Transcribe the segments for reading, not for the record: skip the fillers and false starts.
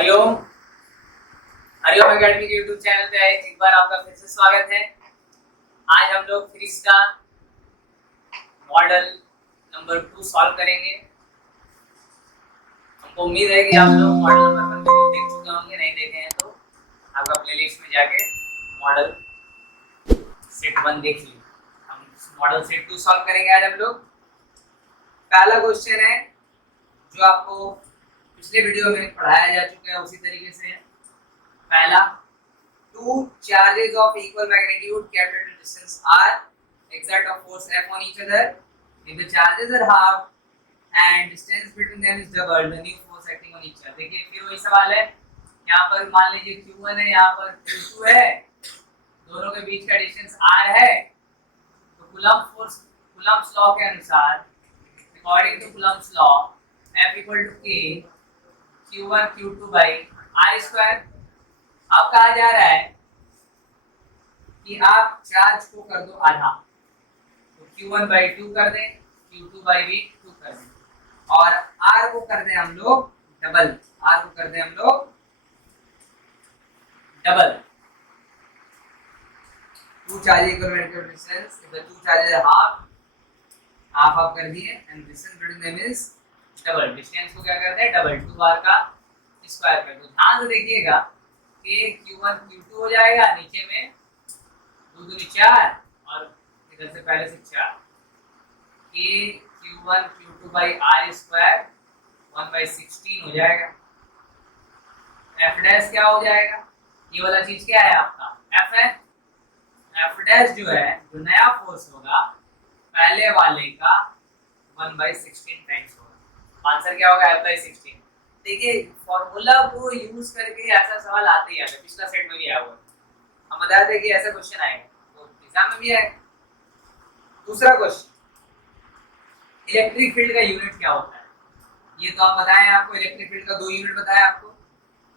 Hariom. Hariom academy के YouTube channel पे एक बार आपका फिर से स्वागत है। आज हम लोग फिजिक्स का मॉडल नंबर 2 सॉल्व करेंगे। हमको उम्मीद है कि आप लोग मॉडल नंबर 1 वीडियो देख चुके होंगे, नहीं देखे हैं तो आपका प्लेलिस्ट में जाके मॉडल सेट 1 देख लीजिए। हम मॉडल सेट 2 सॉल्व करेंगे आज हम लोग। पहला क्वेश्चन है जो आपको पिछले वीडियो में पढ़ाया जा चुका है, उसी तरीके से है। पहला, two charges of equal magnitude kept at a distance r exert a force F on each other. If the charges are half and distance between them is double, the new force acting on each other. देखिए फिर वही सवाल है, यहाँ पर मान लीजिए Q1 है, यहाँ पर Q2 है, दोनों के बीच का डिस्टेंस r है, तो कूलम्ब्स लॉ के अनुसार, according to Coulomb's law, F equal to K Q1 Q2 by r square। अब कहा जा रहा है कि आप चार्ज को कर दो आधा, तो Q1 by 2 कर दें, Q2 by भी 2 कर दें, और R को कर दें हम लोग डबल। R को कर दें हम लोग double. Two charges equal magnetic distance, if the two charges are half कर दिए, and distance between them is double. Distance को क्या करते हैं, डबल, 2r का स्क्वायर कर दो। ध्यान से देखिएगा कि Q1 Q2 हो जाएगा, नीचे में 2 दूनी 4 और इधर से पहले से 4, कि Q1 Q2 by r square 1/16 हो जाएगा। F डैश क्या हो जाएगा, ये वाला चीज क्या है आपका F है। F डैश जो है, जो नया फोर्स होगा पहले वाले का 1/16 टाइम्स होगा। आंसर क्या होगा, F/16। देखिए फॉर्मूला को यूज करके ऐसा सवाल आते ही आता है, पिछला सेट में भी आया हुआ है, हम बता दें कि ऐसा क्वेश्चन आएगा तो एग्जाम में भी आएगा। दूसरा क्वेश्चन, इलेक्ट्रिक फील्ड का यूनिट क्या होता है, ये तो आप बताएं। आपको इलेक्ट्रिक फील्ड का 2 यूनिट बताया आपको,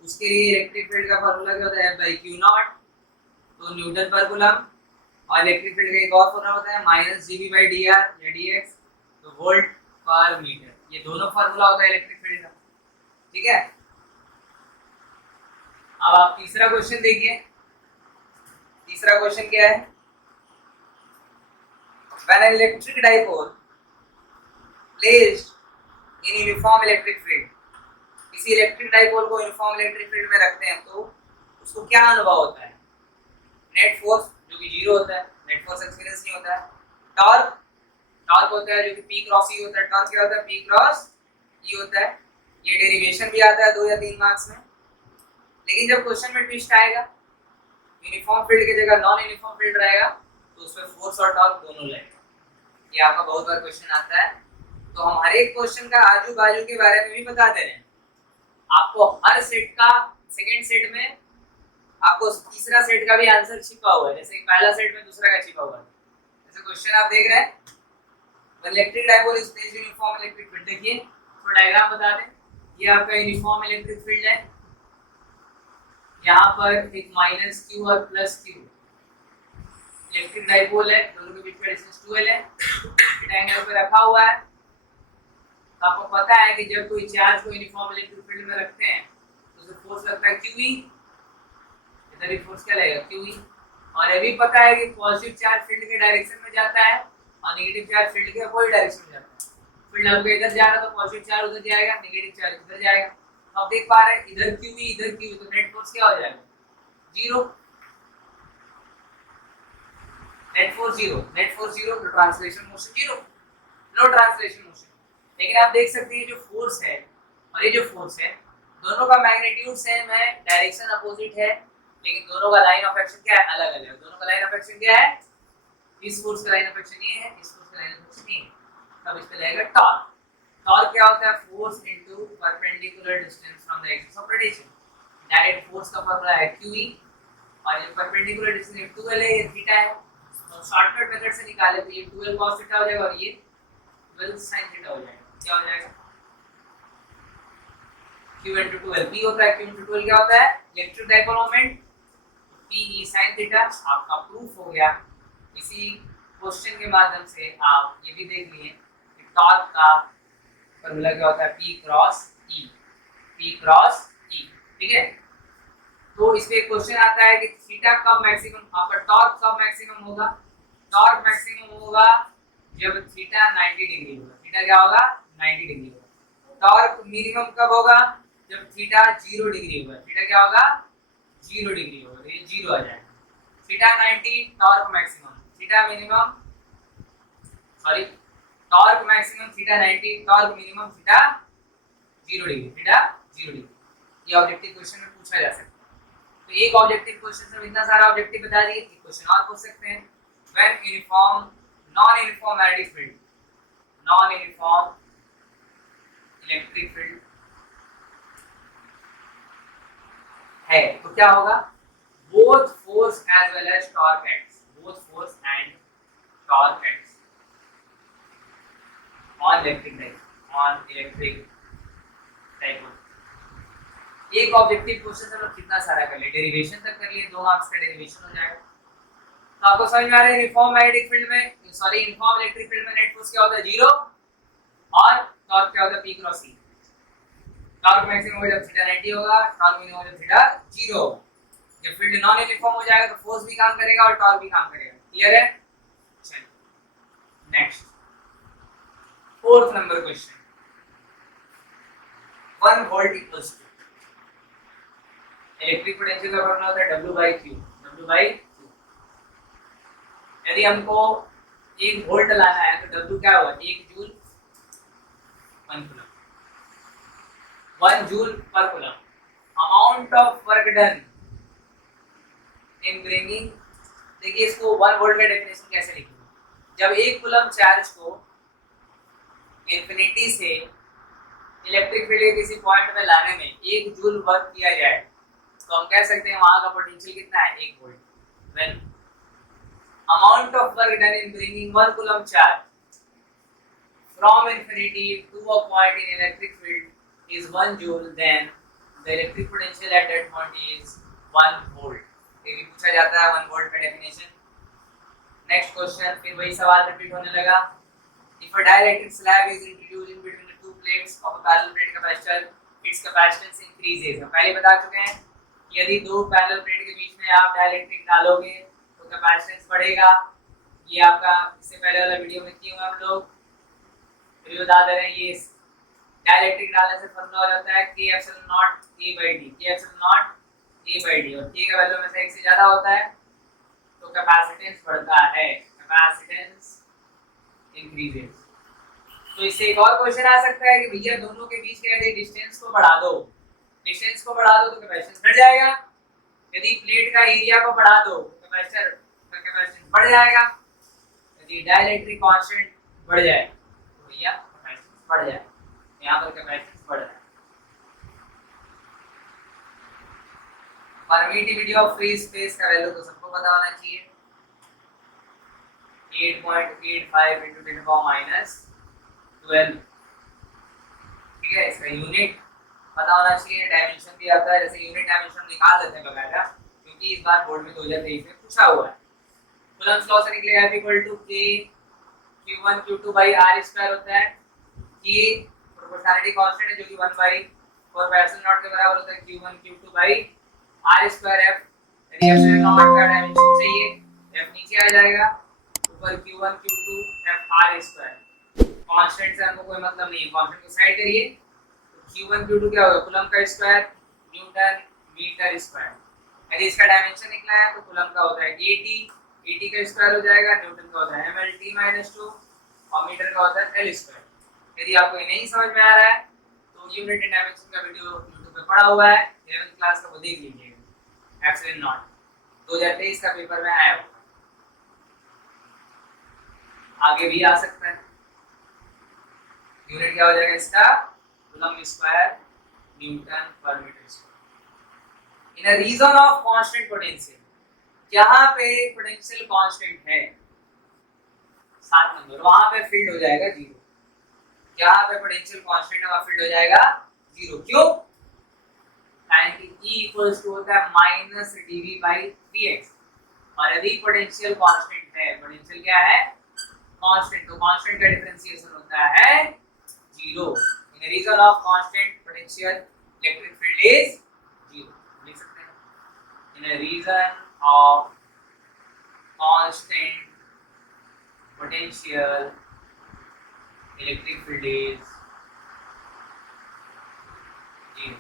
उसके लिए इलेक्ट्रिक फील्ड का फॉर्मूला क्या होता है, F/Q0, तो न्यूटन पर कूलम। और इलेक्ट्रिक फील्ड का एक और फॉर्मूला बताया, -dV/dr या dx, तो वोल्ट पर मीटर। ये दोनों फॉर्मूला होता है इलेक्ट्रिक फील्ड का, ठीक है। अब आप तीसरा क्वेश्चन देखिए। तीसरा क्वेश्चन क्या है, when an electric dipole placed in uniform electric field, किसी इलेक्ट्रिक डाइपोल को यूनिफॉर्म इलेक्ट्रिक फील्ड में रखते हैं तो उसको क्या अनुभव होता है, नेट फोर्स जो कि 0 होता है, नेट फोर्स एक्सपीरियंस नहीं होता है। टॉर्क होता है जो कि P क्रॉस E होता है। टॉर्क क्या होता है, P क्रॉस E होता है। ये डेरिवेशन भी आता है 2 या 3 मार्क्स में। लेकिन जब क्वेश्चन में ट्विस्ट आएगा, यूनिफॉर्म फील्ड की जगह नॉन यूनिफॉर्म फील्ड रहेगा, तो उसमें फोर्स और टॉर्क दोनों लगेगा। ये आपका बहुत बार क्वेश्चन आता है, तो हम हर एक क्वेश्चन का आजू बाजू के बारे में भी बता दे रहे हैं आपको। हर सेट का सेकंड सेट में आपको तीसरा सेट का भी आंसर छिपा हुआ है, जैसे पहला सेट में दूसरा का छिपा हुआ है। जैसे क्वेश्चन आप देख रहे हैं, electric dipole is placed in uniform electric field. देखिए तो डायग्राम बता दें, ये आपका यूनिफॉर्म इलेक्ट्रिक फील्ड है, यहाँ पर एक -q और +q इलेक्ट्रिक डाइपोल है, दोनों के बीच का डिस्टेंस 2l है, रेक्टेंगल पे रखा हुआ है। तो आपको पता है कि जब कोई चार्ज को यूनिफॉर्म इलेक्ट्रिक फील्ड में रखते हैं तो उसे फोर्स लगता है QE, इधर भी फोर्स क्या लगेगा QE। और ये भी पता है कि पॉजिटिव चार्ज फील्ड के डायरेक्शन में जाता है और नेगेटिव चार्ज फील्ड के अपोजिट डायरेक्शन में जाता है। फील्ड आपके इधर जा रहा है तो पॉजिटिव चार्ज उधर जाएगा, नेगेटिव चार्ज इधर जाएगा। तो आप देख पा रहे हैं इधर QE इधर QE, तो नेट फोर्स क्या हो जाएगा, 0। नेट फोर्स 0, तो translation motion 0, no translation motion. लेकिन आप देख सकते हैं जो फोर्स है और ये जो फोर्स है, दोनों का मैग्नीट्यूड सेम है, डायरेक्शन अपोजिट है, लेकिन दोनों का लाइन ऑफ एक्शन क्या है, अलग अलग है। दोनों का लाइन ऑफ एक्शन क्या है, इस फोर्स का लाइन ऑफ एक्शन ये है, इस फोर्स का लाइन ऑफ एक्शन ये है। तब इस पे लगेगा टॉर्क। टॉर्क क्या होता है, force into perpendicular distance from the axis of rotation. Direct force का फॉर्मूला है QE, और ये परपेंडिकुलर डिस्टेंस 2l है, ये थीटा है। तो शॉर्टकट मेथड से निकाले तो ये 2l cos थीटा हो जाएगा और ये 12 sin थीटा हो जाएगा। क्या हो जाएगा, Q into 2l। P होता है, Q into 2l क्या होता है, electric dipole moment, P sin theta. आपका प्रूफ हो गया। इसी क्वेश्चन के माध्यम से आप ये भी देख लिए कि टॉर्क का फॉर्मूला क्या होता है, P क्रॉस E। ठीक है। तो इसमें एक क्वेश्चन आता है कि थीटा कब मैक्सिमम, आपका टॉर्क कब मैक्सिमम होगा। टॉर्क मैक्सिमम होगा जब थीटा 90 डिग्री होगा। थीटा क्या होगा, 90 डिग्री होगा। टॉर्क मिनिमम कब होगा, जब थीटा 0 डिग्री होगा। थीटा क्या होगा, 0 डिग्री होगा, तो ये 0 आ जाएगा। Theta 90 torque maximum, theta minimum, sorry torque maximum theta 90, torque minimum theta 0 degree, theta 0 degree. ये ऑब्जेक्टिव क्वेश्चन में पूछा जा सकता है। तो एक ऑब्जेक्टिव क्वेश्चन में इतना सारा ऑब्जेक्टिव बता दिए, एक क्वेश्चन और पूछ सकते हैं। When uniform non uniform magnetic field, non uniform electric field है तो क्या होगा, both force as well as torque acts, both force and torque acts on electric dipole, on electric dipole. एक ऑब्जेक्टिव क्वेश्चन से लोग कितना सारा कर लिए, डेरिवेशन तक कर लिए, 2 मार्क्स का डेरिवेशन हो जाएगा। तो आपको समझ में आ रहा है यूनिफॉर्म मैग्नेटिक फील्ड में, सॉरी यूनिफॉर्म इलेक्ट्रिक फील्ड में नेट फोर्स क्या होता है, 0, और टॉर्क क्या होता है, P cross E। Torque maximum होगा जब थीटा 90 होगा, टॉर्क मिनिमम होगा जब थीटा 0 होगा। जब फील्ड नॉन यूनिफॉर्म हो जाएगा तो फोर्स भी काम करेगा और टॉर्क भी काम करेगा। क्लियर है। चलिए next, 4th number question. 1 volt equals to, electric potential का फॉर्मूला होता है W/Q, W/Q। यदि हमको 1 वोल्ट लाना है तो W क्या होगा, 1 जूल 1 कूलम, 1 जूल पर coulomb. Amount of work done in bringing, देखिए इसको 1 वोल्ट का डेफिनेशन कैसे लिखेंगे, जब 1 कूलम चार्ज को इंफिनिटी से इलेक्ट्रिक फील्ड के किसी पॉइंट में लाने में 1 जूल वर्क किया जाए तो हम कह सकते हैं वहां का पोटेंशियल कितना है, 1 volt. When amount of work done in bringing 1 coulomb charge from infinity to a point in electric field is 1 joule, then the electric potential at that point is 1 volt। ये भी पूछा जाता है 1 वोल्ट का definition. Next question, फिर वही सवाल repeat होने लगा। If a dielectric slab is introduced in between the 2 plates of a parallel plate capacitor, its capacitance increases। हम पहले बता चुके हैं कि यदि 2 पैरेलल प्लेट के बीच में आप डाइलेक्ट्रिक डालोगे तो कैपेसिटेंस बढ़ेगा। ये आपका इससे पहले वाला वीडियो में किए हुए हम लोग फिर बता दे रहे हैं। ये डाइलेक्ट्रिक डालने से फॉर्मूला हो जाता है K epsilon not A by D, K epsilon not A by D, और K का वैल्यू में से 1 से ज्यादा होता है तो कैपेसिटेंस बढ़ता है, कैपेसिटेंस इंक्रीजेस। तो इससे एक और क्वेश्चन आ सकता है कि भैया दोनों के बीच के यदि डिस्टेंस को बढ़ा दो, डिस्टेंस को बढ़ा दो तो कैपेसिटेंस बढ़ जाएगा। यदि प्लेट का एरिया को बढ़ा दो तो कैपेसिटर का कैपेसिटेंस बढ़ जाएगा। यदि डाइलेक्ट्रिक कांस्टेंट बढ़ जाए तो भैया कैपेसिटेंस बढ़ जाए, यहाँ पर कैपेसिटेंस बढ़ रहा है। परमिटिविटी ऑफ फ्री स्पेस का वैल्यू तो सबको पता होना चाहिए, 8.85 into 10 power -12। ठीक है, इसका यूनिट पता होना चाहिए, डायमेंशन भी आता है, जैसे यूनिट डायमेंशन निकाल देते हैं बकायदा, क्योंकि इस बार बोर्ड में 2023 में पूछा हुआ है। कूलम्ब्स लॉ से निकलेगा F = K Q1 Q2 by R² होता है। K प्रोपोर्शनैलिटी कांस्टेंट है जो कि 1/4 pi epsilon नॉट के बराबर होता है Q1 Q2 by R² F। यदि एप्सिलॉन नॉट का डायमेंशन चाहिए F नीचे आ जाएगा, ऊपर Q1 Q2 F R²। Constant से हमको कोई मतलब नहीं है, कांस्टेंट को साइड करिए तो Q1 Q2 क्या होगा, कूलम्ब का स्क्वायर न्यूटन मीटर स्क्वायर। यदि इसका डायमेंशन निकला है तो कूलम्ब का होता है AT, AT का स्क्वायर हो जाएगा, न्यूटन का होता है MLT-2 और मीटर का होता है L²। यदि आपको ये नहीं समझ में आ रहा है तो यूनिट एंड डायमेंशन का वीडियो YouTube पे पड़ा हुआ है, 11th क्लास का, वो देख लीजिएगा। एप्सिलॉन नॉट 2023 का पेपर में आया होगा, आगे भी आ सकता है। यूनिट क्या हो जाएगा इसका, कूलम्ब स्क्वायर न्यूटन पर metre square. In a region of constant potential, जहां पे पोटेंशियल कांस्टेंट है 7 नंबर, वहां पे फील्ड हो जाएगा 0। जहां पे पोटेंशियल कांस्टेंट है वहां फील्ड हो जाएगा 0। क्यों? कि E इक्वल्स टू होता है -dV/3x, और यदि पोटेंशियल कांस्टेंट है, पोटेंशियल क्या है, कांस्टेंट, तो कांस्टेंट का डिफरेंशिएशन होता है 0। In region of constant potential electric field is 0। in a region of constant potential electric field is 0।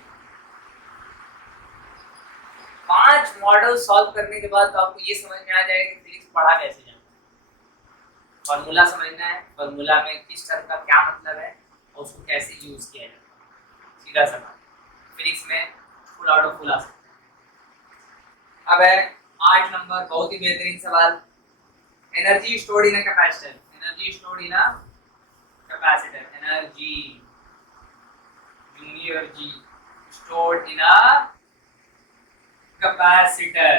5 model solve करने के बाद तो आपको ये समझ में आ जाएगा कि फिजिक्स पढ़ा कैसे जाना है। फॉर्मूला समझना है, फॉर्मूला में किस टर्म का क्या मतलब है और उसको कैसे यूज किया जाता है, सीधा सा बात। फिजिक्स में फुल आउट ऑफ फुल आ सकता है। अब है 8 नंबर, बहुत ही बेहतरीन सवाल। Energy stored in a capacitor, energy stored in a capacitor, energy stored in a capacitor।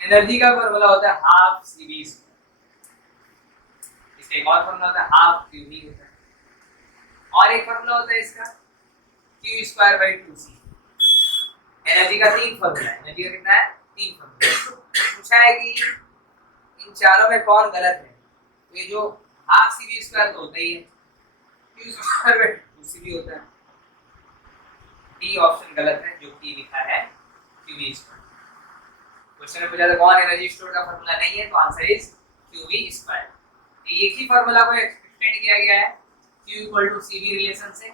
Energy का फॉर्मूला होता है हाफ CV स्क्वायर, इसका एक और फॉर्मूला होता है हाफ QV होता है, और एक फॉर्मूला होता है इसका Q square by 2C। Energy का 3 फॉर्मूला है, एनर्जी का कितना है 3 फॉर्मूला। पूछा है कि इन चारों में कौन गलत है, तो ये जो हाफ CV स्क्वायर तो होता ही है, Q स्क्वायर बाई 2C भी होता है। डी ऑप्शन गलत है, जो कि लिखा है QV स्क्वायर। क्वेश्चन में पूछा था कौन एनर्जी स्टोर का फॉर्मूला नहीं है, तो आंसर इज QV स्क्वायर। एक ही फॉर्मूला को एक्सटेंड किया गया है Q equal to CV relation से।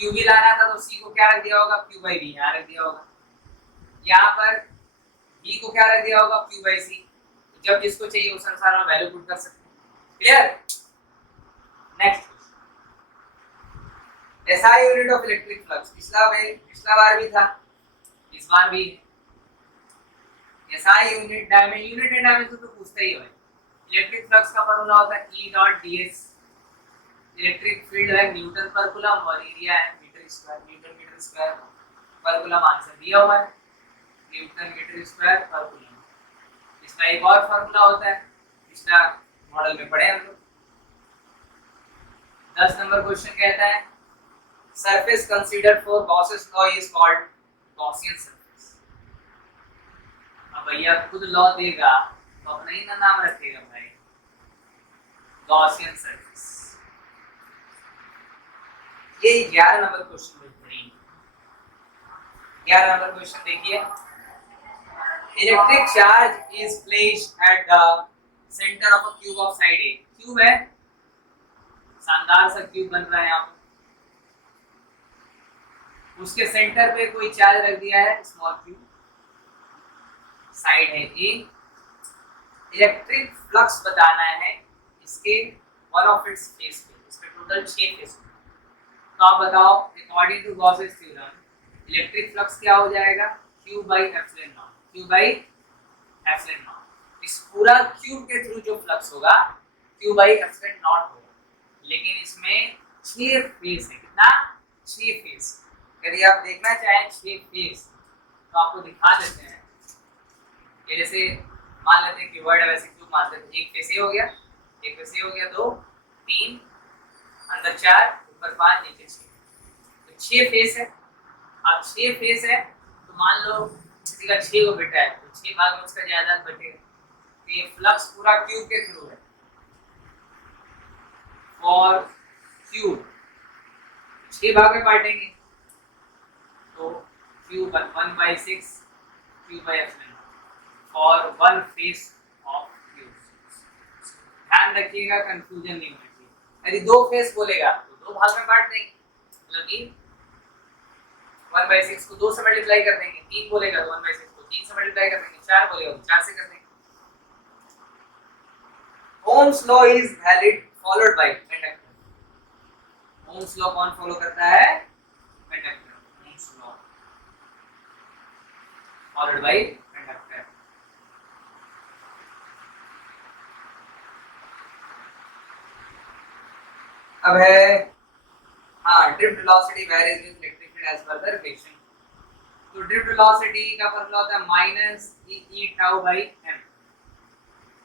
QV लाना था तो C को क्या रख दिया होगा, Q बाई V यहाँ रख दिया होगा। यहाँ पर V को क्या रख दिया होगा, Q बाई C। जब जिसको चाहिए उस अनुसार हम वैल्यू पुट कर सकते हैं। Clear? Next SI unit of electric flux, पिछला बार भी था, इस बार भी SI unit unit and dimension तो पूछता ही है। इलेक्ट्रिक फ्लक्स का फॉर्मूला होता है E dot ds। Electric field है न्यूटन पर कूलम और एरिया है metre square, newton metre square पर कूलम आंसर दिया हुआ है, न्यूटन मीटर स्क्वायर पर कूलम। इसका एक और फॉर्मूला होता है, पिछला मॉडल में पढ़े हम लोग। 10 नंबर क्वेश्चन कहता है surface considered for Gauss's law is called Gaussian surface। अब भैया खुद लॉ देगा तो अपना ही ना नाम रखेगा भाई, Gaussian surface। ये 11 नंबर क्वेश्चन बेहतरीन। 11 नंबर क्वेश्चन देखिए, electric charge is placed at the centre of a cube of side A. Cube है, शानदार सा क्यूब बन रहा है यहाँ पर, उसके सेंटर पे कोई चार्ज रख दिया है स्मॉल क्यू, साइड है ए। इलेक्ट्रिक फ्लक्स बताना है इसके वन ऑफ इट्स फेस पे, इसके टोटल 6 फेस पे। तो आप बताओ according to Gauss's theorem electric flux क्या हो जाएगा, Q by epsilon naught, Q by epsilon naught. इस पूरा क्यूब के थ्रू जो फ्लक्स होगा Q बाई एप्सिलॉन नॉट होगा, लेकिन इसमें 6 फेस है। कितना? 6 फेस। यदि आप देखना चाहें 6 फेस तो आपको दिखा देते हैं। ये जैसे मान लेते हैं कि वर्ड है, वैसे क्यूब मान लेते हैं। एक फेस ये हो गया, एक फेस ये हो गया, 2 3 अंदर 4 ऊपर 5 नीचे 6, तो 6 फेस है। अब 6 फेस है तो मान लो किसी का 6 को बेटा है तो 6 भाग में उसका ज्यादा बटेगा, तो ये फ्लक्स पूरा क्यूब के थ्रू है। और क्यूब 6 भाग में बांटेंगे तो क्यूब 1/6 क्यूब बाई एप्सिलॉन और 1 फेस ऑफ क्यूब। ध्यान रखिएगा कंफ्यूजन नहीं होना चाहिए। यदि 2 फेस बोलेगा तो 2 भाग में बांट देंगे, मतलब कि 1/6 को 2 से मल्टीप्लाई कर देंगे। 3 बोलेगा तो 1/6 को 3 से मल्टीप्लाई कर देंगे। 4 बोलेगा तो 4 से कर देंगे। Ohm's law is valid followed by conductor. Ohm's law कौन फॉलो करता है? Conductor. Ohm's law followed by conductor. अब है drift velocity varies with electric field as per the reflection. तो ड्रिफ्ट वेलोसिटी का फॉर्मूला होता है minus e tau by m.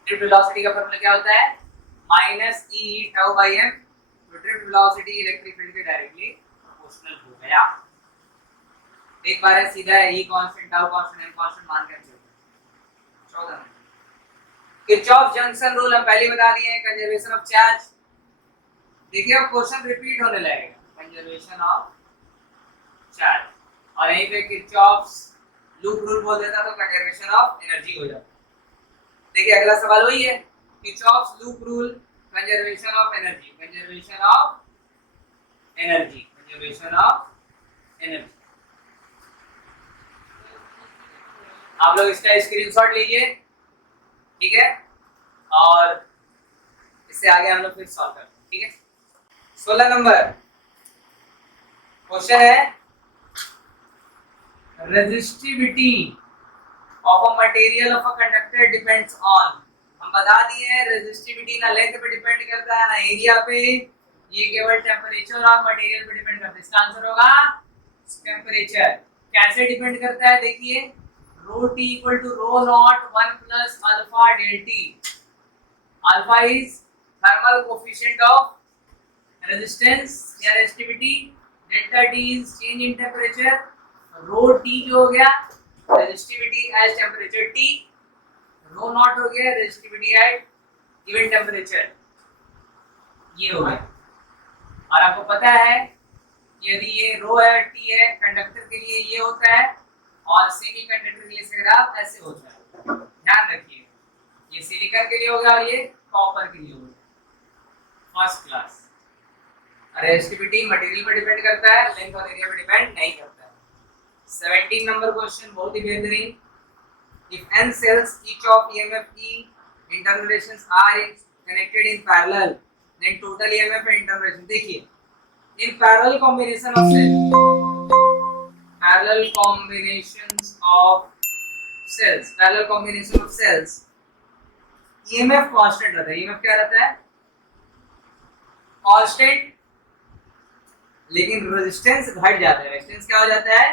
Drift velocity का फॉर्मूला क्या होता है? Minus e tau by m. तो ड्रिफ्ट वेलोसिटी इलेक्ट्रिक फील्ड के डायरेक्टली प्रोपोर्शनल हो गया। एक बार है सीधा है, E constant tau constant M constant मान के चलते। 14 किरचॉफ जंक्शन रूल हम पहले बता दिए हैं, कंजर्वेशन ऑफ चार्ज। देखिए अब क्वेश्चन रिपीट होने लगेगा, कंजर्वेशन ऑफ चार्ज। और यहीं पे किरचॉफ्स लूप रूल बोल देता तो कंजर्वेशन ऑफ एनर्जी हो जाता। देखिए अगला सवाल वही है, Kirchhoff's loop rule, conservation of energy, conservation of energy, conservation of energy. आप लोग इसका स्क्रीनशॉट लीजिए, ठीक है, और इससे आगे हम लोग फिर सॉल्व करते हैं, ठीक है। 16 नंबर क्वेश्चन है, resistivity of a material of a conductor depends on. हम बता दिए हैं रेजिस्टिविटी ना लेंथ पे डिपेंड करता है ना एरिया पे, ये केवल टेम्परेचर और मटेरियल पे डिपेंड करता है। इसका आंसर होगा टेम्परेचर। कैसे डिपेंड करता है देखिए, rho T equal to rho naught 1 plus alpha del T. Alpha is thermal coefficient of resistance या resistivity, delta T is change in temperature, rho T जो हो गया resistivity as temperature T, rho naught हो गया resistivity eight given temperature, ये हो गया। और आपको पता है यदि ये रो है टी है, कंडक्टर के लिए ये होता है और सेमी कंडक्टर के लिए ग्राफ ऐसे होता है, ध्यान रखिए। ये सिलिकॉन के लिए होगा और ये कॉपर के लिए होगा। First class. रेजिस्टिविटी मटेरियल पर डिपेंड करता है, लेंथ और एरिया पर डिपेंड नहीं करता है। 17 नंबर क्वेश्चन बहुत ही बेहतरीन। If n cells each of EMF E internal relations are connected in parallel, then total EMF and internal relation देखिए, in parallel combination of cells, parallel combinations of cells, parallel combination of cells, EMF constant रहता है। EMF क्या रहता है? Constant, लेकिन resistance घट जाता है। रेजिस्टेंस क्या हो जाता है?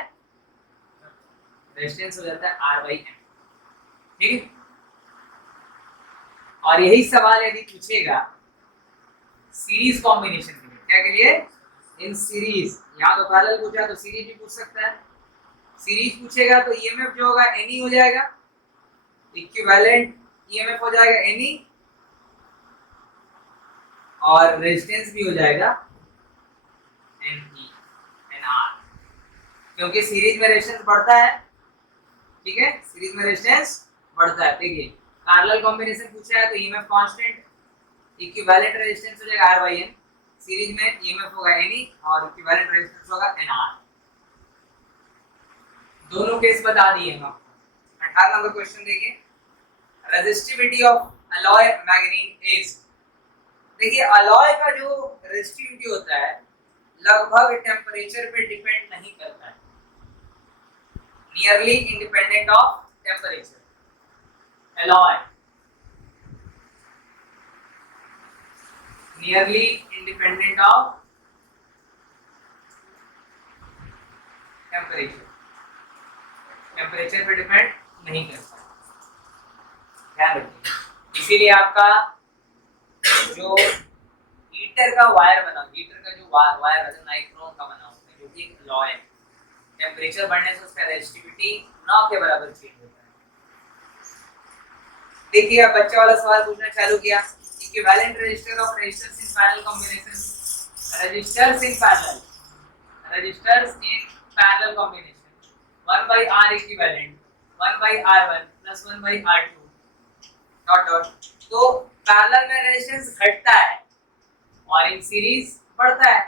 रेजिस्टेंस हो जाता है R by N, ठीक है। और यही सवाल यदि पूछेगा सीरीज कॉम्बिनेशन के लिए, क्या के लिए? In series. यहाँ तो पैरेलल पूछा तो सीरीज भी पूछ सकता है। सीरीज पूछेगा तो ईएमएफ जो होगा एनी हो जाएगा, इक्विवेलेंट ईएमएफ हो जाएगा एनी, और रेजिस्टेंस भी हो जाएगा एनई एनआर, क्योंकि सीरीज में रेजिस्टेंस बढ़ता है, ठीक है, सीरीज में रेजिस्टेंस बढ़ता है। देखिए पैरेलल कॉम्बिनेशन पूछा है तो ईएमएफ कांस्टेंट, इक्विवेलेंट रेजिस्टेंस हो जाएगा R by N, सीरीज में ईएमएफ होगा एनी और इक्विवेलेंट रेजिस्टेंस होगा एनआर। दोनों केस बता दिए हम आपको। 18 नंबर क्वेश्चन देखिए, रेजिस्टिविटी ऑफ अलॉय मैग्नीन इज। देखिए अलॉय का जो रेजिस्टिविटी होता है लगभग टेम्परेचर पे डिपेंड नहीं करता है, nearly independent of temperature. alloy nearly independent of temperature, temperature पे डिपेंड नहीं करता, ध्यान रखिए। इसीलिए आपका जो हीटर का वायर बना, हीटर का जो वायर है नाइक्रोम का बना होता है, जो कि एक अलॉय है, टेम्परेचर बढ़ने से उसका रेजिस्टिविटी 9 के बराबर चेंज होता है। देखिए अब बच्चा वाला सवाल पूछना चालू किया, equivalent resistor of resistors in parallel combination, resistors in parallel, resistors in parallel combination 1 by R equivalent 1 by R1 plus 1 by R2 dot dot. तो पैरेलल में रेजिस्टेंस घटता है और इन सीरीज बढ़ता है।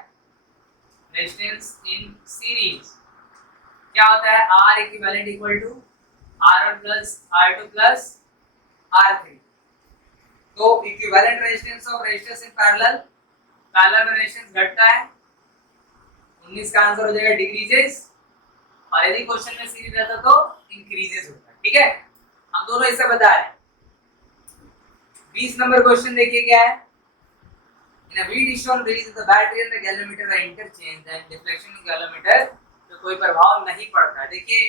रेजिस्टेंस इन सीरीज क्या होता है? R equivalent equal to R1 plus R2 plus R3। तो equivalent resistance of resistors in parallel, parallel में रेजिस्टेंस घटता है, 19 का आंसर हो जाएगा डिक्रीजेस, और यदि क्वेश्चन में सीरीज रहता तो इंक्रीजेस होता है, ठीक है। हम दोनों इसे बता रहे हैं। 20 नंबर क्वेश्चन देखिए क्या है, इन अ Wheatstone bridge the battery and the galvanometer are interchanged and deflection in galvanometer तो कोई प्रभाव नहीं पड़ता है। देखिए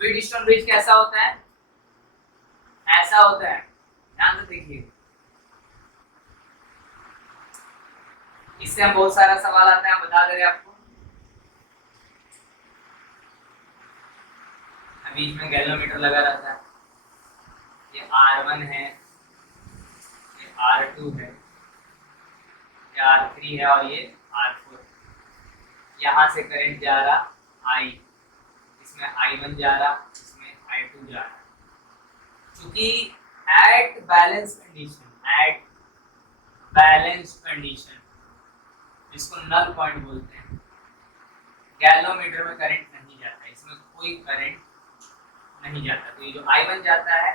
Wheatstone bridge कैसा होता है? ऐसा होता है, ध्यान से देखिए। इससे हम बहुत सारा सवाल आता है, हम बता दे रहे हैं आपको। बीच में गैल्वेनोमीटर लगा रहता है, ये R1 है, ये R2 है, ये R3 है और ये R4। यहाँ से करंट जा रहा I, इसमें I1 जा रहा, इसमें जा रहा है, क्योंकि एट बैलेंस कंडीशन इसको नल पॉइंट बोलते हैं। गैल्वेनोमीटर में करंट नहीं जाता है, इसमें कोई करंट नहीं जाता। तो ये जो I1 जाता है,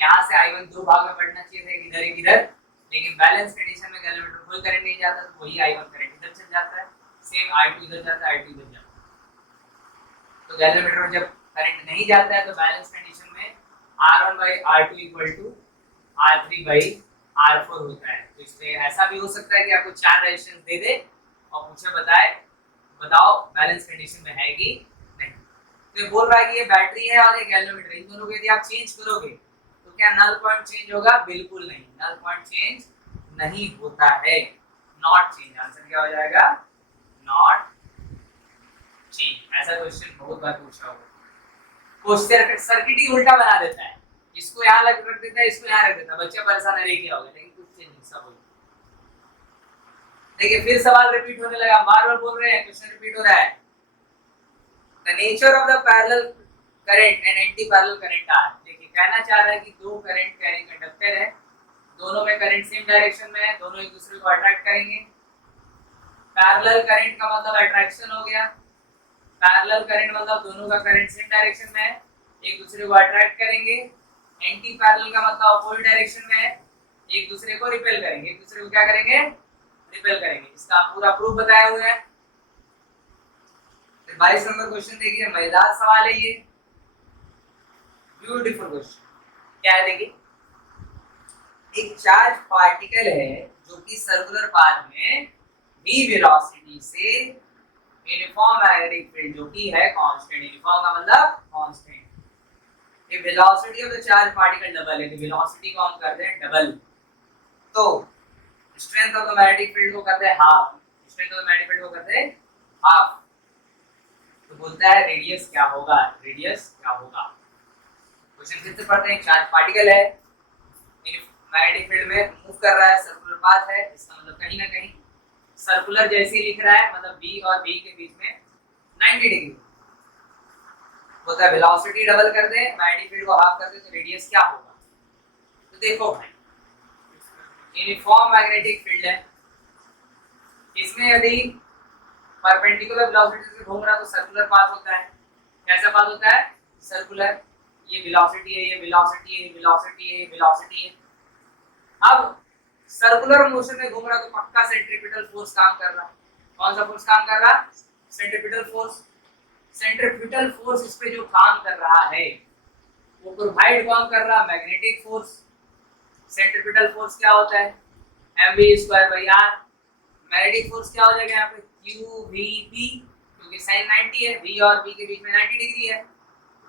यहाँ से I1 दो भाग में बढ़ना चाहिए था, एक इधर एक इधर, लेकिन बैलेंस कंडीशन में गैल्वेनोमीटर में कोई करंट नहीं जाता, तो वही I1 करंट इधर चल जाता है, सेम I2 इधर जाता है, I2 इधर जाता है। तो गैल्वेनोमीटर में जब करंट नहीं जाता है तो बैलेंस कंडीशन में R1/R2 = R3/R4 होता है। तो इसमें ऐसा भी हो सकता है कि आपको चार रेजिस्टेंस दे दे और पूछे बताओ बैलेंस कंडीशन में है कि नहीं। तो ये बोल रहा है कि ये बैटरी है और ये गैल्वेनोमीटर, इन दोनों को यदि आप चेंज करोगे तो क्या नल पॉइंट चेंज होगा? बिल्कुल नहीं, नल पॉइंट चेंज नहीं होता है। नॉट चेंज, आंसर क्या हो जाएगा? Not change. ऐसा क्वेश्चन बहुत बार पूछा होगा। क्वेश्चन सर्किट ही उल्टा बना देता है, इसको यहाँ रख देता है, इसको यहाँ रख देता है, बच्चे परेशान है क्या होगा, लेकिन कुछ चेंज नहीं, सब हो। देखिए फिर सवाल रिपीट होने लगा, बार-बार बोल रहे हैं, क्वेश्चन रिपीट हो रहा है। The nature of the parallel current and anti parallel current are. देखिए कहना चाह रहा है कि दो करंट कैरिंग कंडक्टर है, दोनों में करंट सेम डायरेक्शन में है, दोनों एक दूसरे को अट्रैक्ट करेंगे। पैरेलल करंट का मतलब अट्रैक्शन हो गया, पैरेलल करंट मतलब दोनों का करंट सेम डायरेक्शन में है, एक दूसरे को अट्रैक्ट करेंगे। एंटी पैरेलल का मतलब अपोजिट डायरेक्शन में है, एक दूसरे को रिपेल करेंगे। एक दूसरे को क्या करेंगे? रिपेल करेंगे। इसका पूरा प्रूफ बताया हुआ है। 22 नंबर क्वेश्चन देखिए, मजेदार सवाल है ये, ब्यूटीफुल क्वेश्चन। क्या है देखिए, एक चार्ज पार्टिकल है जो कि सर्कुलर पाथ में v वेलोसिटी से यूनिफॉर्म मैग्नेटिक फील्ड जो कि है कांस्टेंट, यूनिफॉर्म का मतलब कांस्टेंट। ये velocity of the charge particle double है, तो वेलोसिटी को हम करते हैं डबल, तो strength of the magnetic field को करते हैं half, strength of the magnetic field को करते हैं हाफ। तो बोलता है रेडियस क्या होगा, रेडियस क्या होगा। क्वेश्चन फिर से पढ़ते हैं। चार्ज पार्टिकल है, मैग्नेटिक फील्ड में मूव कर रहा है, सर्कुलर पाथ है, इसका मतलब कहीं ना कहीं सर्कुलर जैसे ही लिख रहा है, मतलब b और b के बीच में 90 डिग्री होता है। वेलोसिटी डबल कर दे, मैग्नेटिक फील्ड को हाफ कर दे, तो रेडियस क्या होगा। तो देखो भाई, यूनिफॉर्म मैग्नेटिक फील्ड है, इसमें यदि परपेंडिकुलर वेलोसिटी से घूम रहा तो सर्कुलर पाथ होता है। कैसा पाथ होता है? सर्कुलर। ये वेलोसिटी है, ये वेलोसिटी है, ये वेलोसिटी है, ये वेलोसिटी है। अब सर्कुलर मोशन में घूम रहा तो पक्का सेंट्रीपिटल फोर्स काम कर रहा। कौन सा फोर्स काम कर रहा? Centripetal force. सेंट्रीपिटल फोर्स इस पे जो काम कर रहा है वो प्रोवाइड कौन कर रहा? Magnetic force. सेंट्रीपिटल फोर्स क्या होता है? mv²/r। मैग्नेटिक फोर्स क्या हो जाएगा यहाँ पे? qvp, क्योंकि sin 90 है, v और v के बीच में 90 डिग्री है,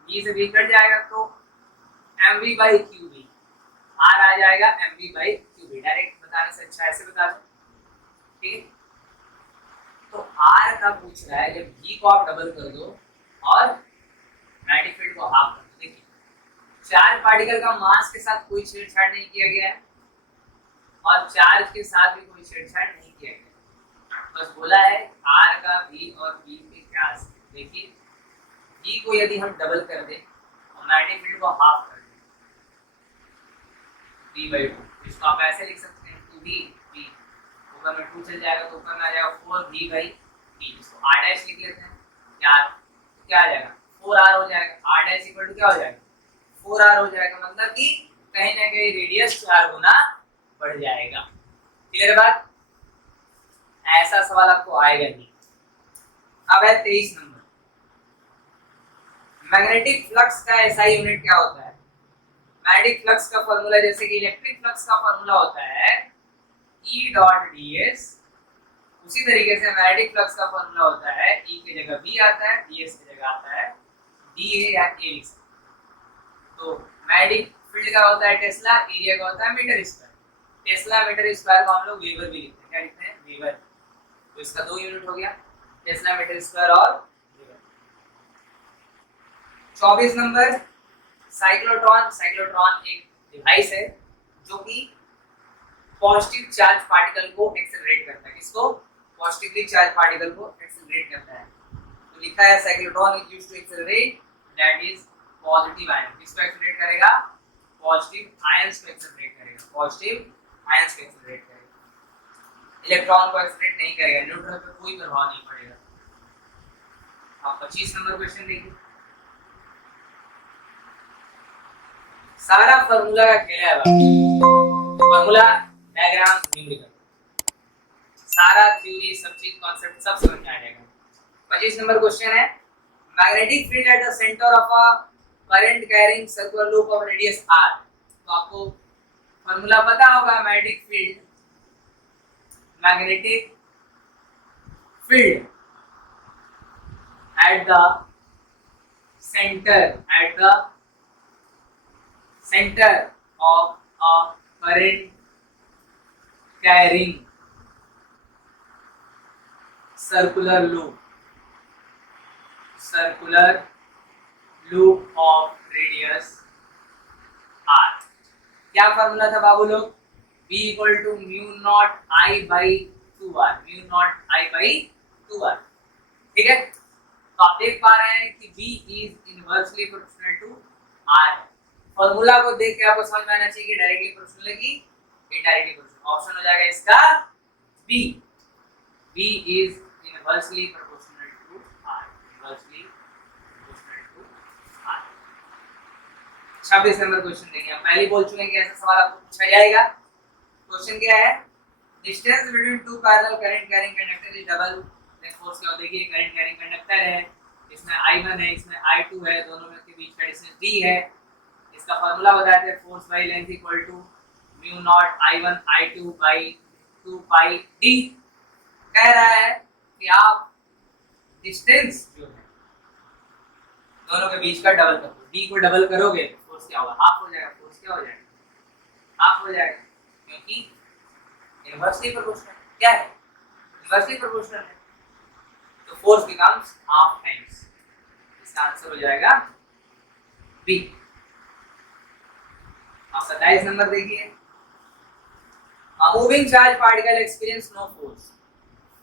v से v कट जाएगा तो mv/qv, r आ जाएगा mv/qv। डायरेक्ट बताने से अच्छा ऐसे बता दो, ठीक है। तो r का पूछ रहा है, जब v को आप डबल कर दो और मैग्नेटिक फील्ड को हाफ कर दो। देखिए चार्ज पार्टिकल का मास के साथ कोई छेड़छाड़ नहीं किया गया है और चार्ज के साथ भी कोई छेड़छाड़ नहीं किया गया, बस बोला है r का v और v पे क्या असर। देखिए v को यदि हम डबल कर दें और मैग्नेटिक फील्ड को हाफ कर दें, v/2, इसको आप ऐसे लिख सकते हैं 2v, ऊपर में 2 चल जाएगा तो ऊपर में आ जाएगा 4v/v, इसको r डैश लिख लेते हैं यार, तो क्या आ जाएगा? 4r हो जाएगा। r डैश इक्वल टू क्या हो जाएगा? 4r हो जाएगा, मतलब कि कहीं ना कहीं रेडियस 4 गुना बढ़ जाएगा। क्लियर बात? ऐसा सवाल आपको आएगा नहीं। अब है 23 नंबर, मैग्नेटिक फ्लक्स का एसआई यूनिट क्या होता है? मैग्नेटिक फ्लक्स का फॉर्मूला जैसे कि इलेक्ट्रिक फ्लक्स का फॉर्मूला होता है E.ds, उसी तरीके से मैग्नेटिक फ्लक्स का फॉर्मूला होता है E की जगह B आता है, ds की जगह आता है dA या A लिख सकते हैं। तो मैग्नेटिक फील्ड का होता है टेस्ला, एरिया का होता है metre square. Tesla metre square को हम लोग वेबर भी लिखते हैं, क्या लिखते हैं? वेबर। तो इसका दो यूनिट हो गया, टेस्ला मीटर स्क्वायर और वेबर। 24 number, cyclotron. साइक्लोट्रॉन एक डिवाइस है जो कि पॉजिटिव चार्ज पार्टिकल को एक्सेलरेट करता है। किसको? पॉजिटिवली चार्ज पार्टिकल को एक्सेलरेट करता है। तो लिखा है cyclotron is used to accelerate, that is positive ion, किसको एक्सेलरेट करेगा? पॉजिटिव आयंस को एक्सेलरेट करेगा, पॉजिटिव आयंस को एक्सेलरेट करेगा, इलेक्ट्रॉन को एक्सेलरेट नहीं करेगा, न्यूट्रल पे कोई प्रभाव नहीं पड़ेगा। आप 25 नंबर क्वेश्चन देखिए। सारा फार्मूला का खेल है, फार्मूला डायग्राम न्यूमेरिकल, सारा थ्योरी सब चीज कॉन्सेप्ट सब समझ में आ जाएगा। 25 नंबर क्वेश्चन है, magnetic field at the centre of a current carrying circular loop of radius r। तो आपको फार्मूला पता होगा, magnetic field at the centre of a current carrying circular loop of radius r। क्या formula था बाबू लोग? B equal to mu naught I by 2r, mu naught I by 2r। ठीक है, तो आप देख पा रहे हैं कि B is inversely proportional to R। Formula को देख के आपको समझ में आना चाहिए कि डायरेक्टली प्रोपोर्शनल है कि इनडायरेक्टली प्रोपोर्शनल। ऑप्शन हो जाएगा इसका B। B is inversely proportional to R, inversely proportional to R। 26 number question देखिए, हम पहले बोल चुके हैं कि ऐसा सवाल आपको पूछा जाएगा। क्वेश्चन क्या है? Distance between two parallel current carrying conductor is double, then force क्या हो? देखिए करंट कैरिंग कंडक्टर है, इसमें I1 है, इसमें I2 है, दोनों में के बीच का डिस्टेंस D है। इसका फार्मूला बताते हैं, force by length equal to mu naught I1 I2 by 2 pi D। कह रहा है कि आप डिस्टेंस जो है दोनों के बीच का डबल करो, D को डबल करोगे तो फोर्स क्या होगा? हाफ हो जाएगा। फोर्स क्या हो जाएगा? हाफ हो जाएगा, क्योंकि इनवर्सली प्रोपोर्शनल। क्या है? इनवर्सली प्रोपोर्शनल है, तो फोर्स बिकम्स हाफ टाइम्स। इसका आंसर हो जाएगा बी। आप 27 नंबर देखिए, a moving charge particle experience no force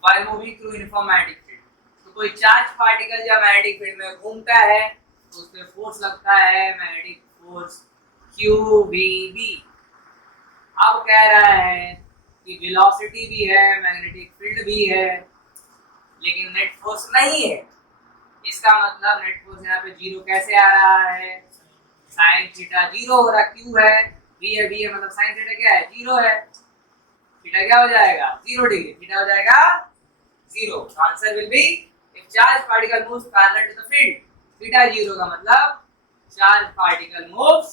while moving through uniform magnetic field। तो कोई चार्ज पार्टिकल जब मैग्नेटिक फील्ड में घूमता है तो उस पे फोर्स लगता है, मैग्नेटिक फोर्स QVB। अब कह रहा है कि वेलोसिटी भी है, मैग्नेटिक फील्ड भी है, लेकिन नेट फोर्स नहीं है। इसका मतलब नेट फोर्स यहाँ पे जीरो कैसे आ रहा है? साइन थीटा जीरो हो रहा, क्यू है, बी है, बी है, मतलब साइन थीटा क्या है? जीरो है। थीटा क्या हो जाएगा? 0 डिग्री। थीटा हो जाएगा 0। Answer will be if charge particle moves parallel to the field, theta 0 का मतलब charge particle moves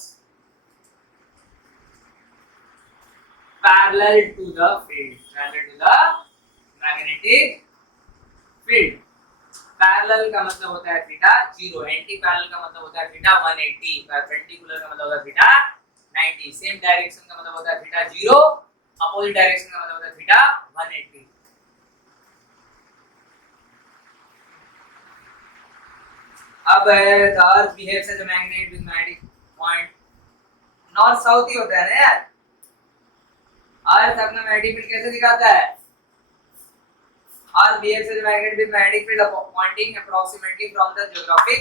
parallel to the field, parallel to the magnetic field. Parallel का मतलब होता है थीटा 0, एंटी पैरेलल का मतलब होता है थीटा 180, परपेंडिकुलर का मतलब होता है थीटा 90, सेम डायरेक्शन का मतलब होता है थीटा 0, अपोजिट डायरेक्शन का मतलब होता है थीटा 180। अब the earth behaves as a magnet with magnetic point, north south ही होता है ना यार। अर्थ अपना मैग्नेटिक फील्ड कैसे दिखाता है? Earth behaves as a magnet with magnetic field pointing approximately from the geographic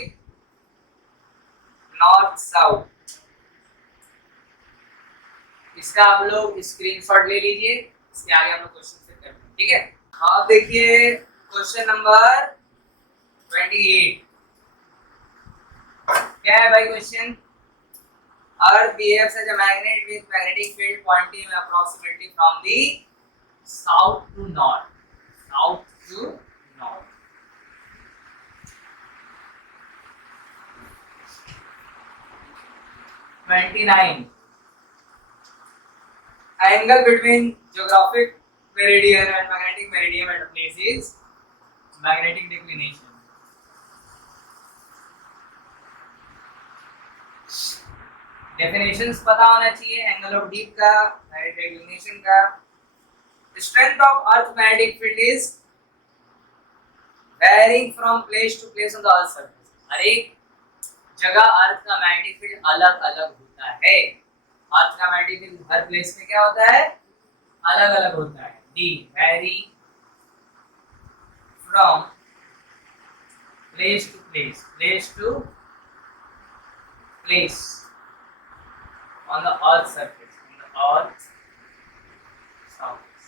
north south। इसका आप लोग स्क्रीनशॉट ले लीजिए, इसके आगे हम लोग क्वेश्चन फिर करते हैं। ठीक है, आप देखिए क्वेश्चन नंबर 28। क्या है भाई question? Earth behaves as a magnet with magnetic field pointing approximately from the south to north, south to north। Angle between geographic meridian and magnetic meridian at a place is magnetic declination। Definitions पता होना चाहिए, angle of dip का, magnetic declination का। Strength of earth magnetic field is varying from place to place on the earth surface. हर एक जगह अर्थ का magnetic field अलग अलग होता है। अर्थ का मैग्नेटिक फील्ड हर प्लेस में क्या होता है? अलग अलग होता है। D vary from place to place, place to place on the earth surface, on the earth surface.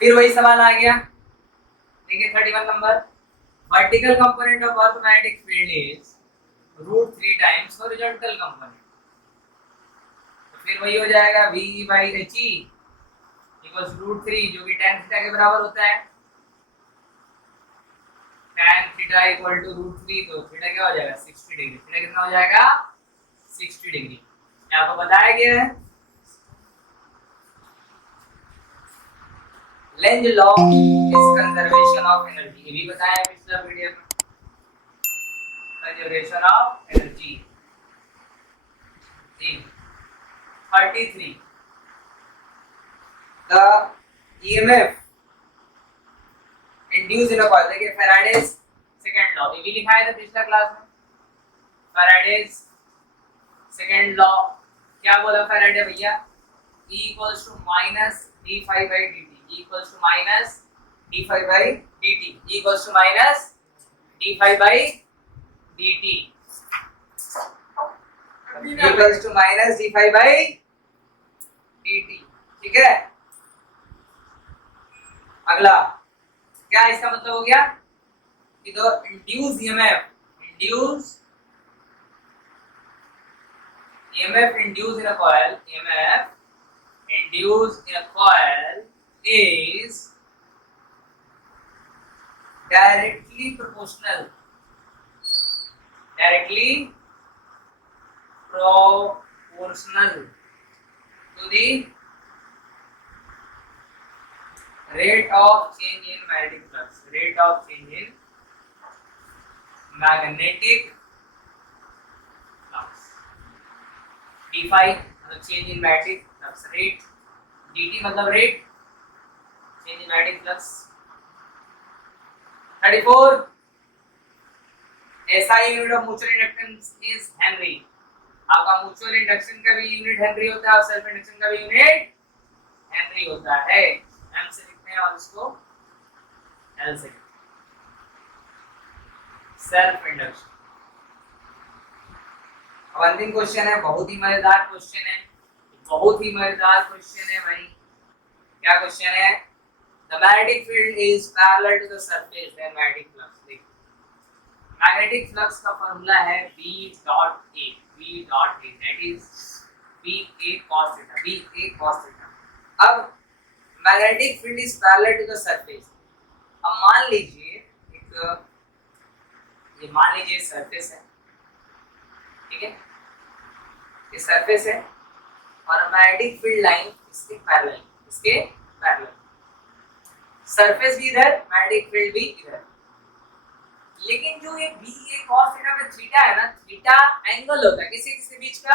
फिर वही सवाल आ गया, देखिए 31 number, vertical component of earth magnetic field is √3 times horizontal component. तो फिर वही हो जाएगा V/HE इक्वल्स √3 जो कि tan थीटा के बराबर होता है। tan थीटा इक्वल टू √3, तो थीटा क्या हो जाएगा 60 डिग्री। थीटा कितना हो जाएगा 60 डिग्री। यहाँ पर बताया गया है Lenz law is conservation of energy, ये भी बताया है पिछला वीडियो में, conservation of energy. 33 the EMF induce in a coil, देखिए फैराडेज सेकंड लॉ, ये भी लिखा था पिछला क्लास में। फैराडेज सेकंड लॉ क्या बोला फैराडे भैया, E equals to minus d∅/dt, E equals to minus d∅/dt, E equals to minus d∅/dt, equals to minus d∅/dt। ठीक है, अगला क्या इसका मतलब हो गया कि तो induce EMF induced in a coil, EMF induced in a coil is directly proportional to the rate of change in magnetic flux, rate of change in magnetic flux। d phi मतलब change in magnetic flux rate, dt मतलब rate change in magnetic flux। 34 SI unit of mutual inductance is Henry. आपका mutual induction का भी unit Henry होता है और self induction का भी यूनिट हेनरी होता है। एम से लिखते हैं और इसको एल से। सेल्फ इंडक्शन अब अंतिम क्वेश्चन है, बहुत ही मजेदार क्वेश्चन है, बहुत ही मजेदार क्वेश्चन है भाई। क्या क्वेश्चन है, the magnetic field is parallel to the surface then magnetic flux. देखिए मैग्नेटिक फ्लक्स का फार्मूला है V.A, V.A that is VA cos theta, VA cos theta. अब magnetic field is parallel to the surface. अब मान लीजिए एक, ये मान लीजिए सरफेस है, ठीक है, ये सरफेस है और मैग्नेटिक फील्ड लाइन इसके पैरेलल, सरफेस भी इधर, मैग्नेटिक फील्ड भी इधर। लेकिन जो ये VA cos थीटा में थीटा है ना, थीटा एंगल होता है किसके बीच का,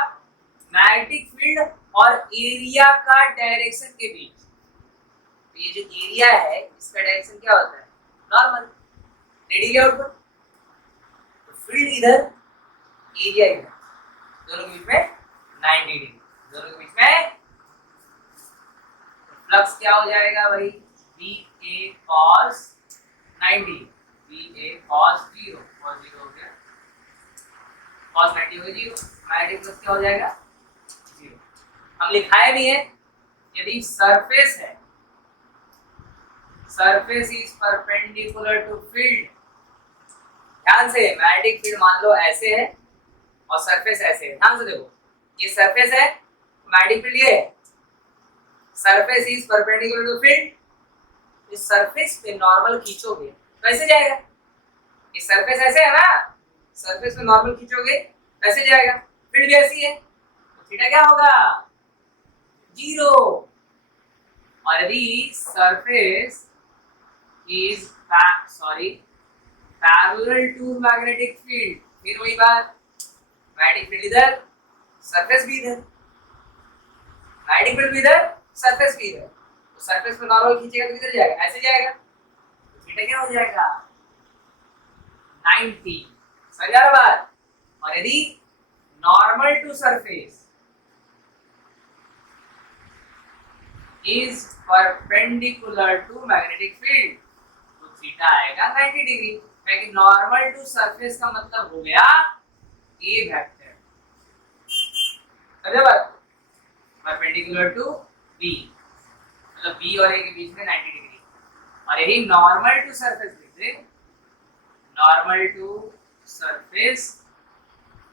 मैग्नेटिक फील्ड और एरिया का डायरेक्शन के बीच। तो ये जो एरिया है इसका डायरेक्शन क्या होता है, नॉर्मल, रेडियली आउटवर्ड। तो फील्ड इधर, एरिया इधर, दोनों के बीच में 90 डिग्री, दोनों के बीच में फ्लक्स क्या हो जाएगा भाई, VA cos 90, VA cos 0, cos 0 हो गया, cos 90 हो गया 0, मैग्नेटिक फ्लक्स क्या हो जाएगा 0। हम लिखाए भी है, यदि सरफेस है, surface is perpendicular to field, ध्यान से, मैग्नेटिक फील्ड मान लो ऐसे है और सरफेस ऐसे है, ध्यान से देखो, ये सरफेस है, मैग्नेटिक फील्ड ये है, surface is perpendicular to field, इस सरफेस पे नॉर्मल खींचोगे कैसे जाएगा, ये सरफेस ऐसे है ना, सरफेस पे नॉर्मल खींचोगे कैसे जाएगा, फील्ड भी ऐसी है, तो थीटा क्या होगा 0। और यदि surface is parallel to magnetic field, फिर वही बात, मैग्नेटिक फील्ड इधर, सरफेस भी इधर, मैग्नेटिक फील्ड भी इधर, सरफेस भी इधर, तो सरफेस पे नॉर्मल खींचेगा तो किधर जाएगा, ऐसे जाएगा, तो थीटा क्या हो जाएगा 90। समझ आ रहा बात। और यदि normal to surface is perpendicular to magnetic field, तो थीटा आएगा 90 डिग्री। क्योंकि नॉर्मल टू सरफेस का मतलब हो गया ए वेक्टर, समझे बात? परपेंडिकुलर टू बी, मतलब बी और ए के बीच में 90 डिग्री। और यही नॉर्मल टू सरफेस लिख दे, normal to surface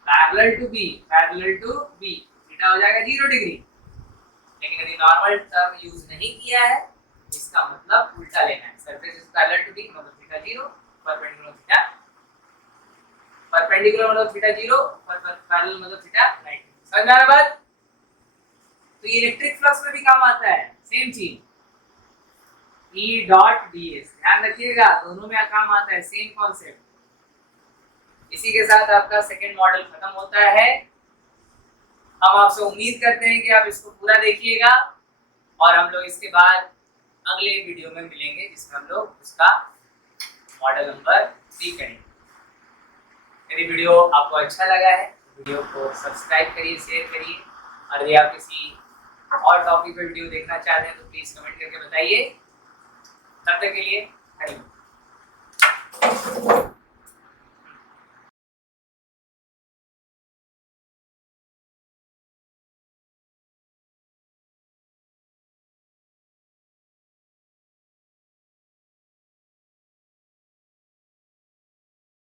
parallel to B, parallel to B, theta हो जाएगा 0 डिग्री। लेकिन यदि नॉर्मल टर्म यूज नहीं किया है, इसका मतलब उल्टा लेना है, surface is parallel to B मतलब थीटा 0, परपेंडिकुलर थीटा, परपेंडिकुलर मतलब थीटा 0, पैरेलल मतलब थीटा 90। समझ में आ रहा बात? तो ये इलेक्ट्रिक फ्लक्स में भी काम आता है, सेम चीज, E डॉट ds, ध्यान रखिएगा दोनों में काम आता है, सेम कॉन्सेप्ट। इसी के साथ आपका सेकंड मॉडल खत्म होता है। हम आपसे उम्मीद करते हैं कि आप इसको पूरा देखिएगा और हम लोग इसके बाद अगले वीडियो में मिलेंगे जिसमें हम लोग उसका मॉडल नंबर 3 करेंगे। यदि वीडियो आपको अच्छा लगा है वीडियो को सब्सक्राइब करिए, शेयर करिए, और यदि आप किसी और टॉपिक पे वीडियो देखना चाहते हैं तो प्लीज कमेंट करके बताइए। तब तक के लिए थैंक यू।